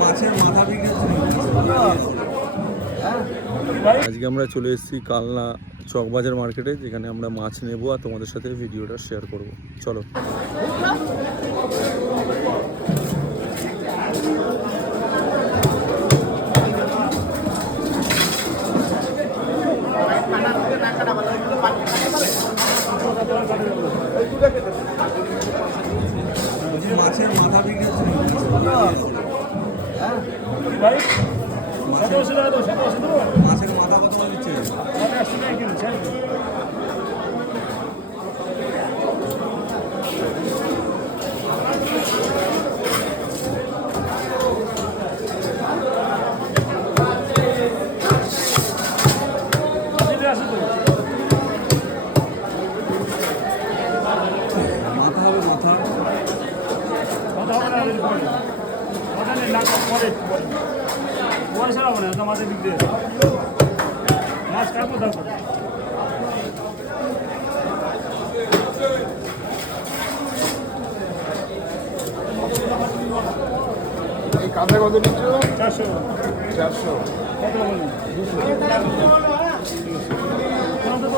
মাছের মাথা বিক্রি আজকে আমরা চলে এসেছি কালনা চকবাজার মার্কেটে, যেখানে আমরা মাছ নেব আর তোমাদের সাথে ভিডিওটা শেয়ার করব। চলো। মাছের মাথা বিক্রি মাছের মাথা কত দিচ্ছে? মাথা হবে মাথা মাছ বিক্রি মাছ কাটবো তারপর কাঁথা কত নিচ্ছ? 400 400 কত বলুন? 200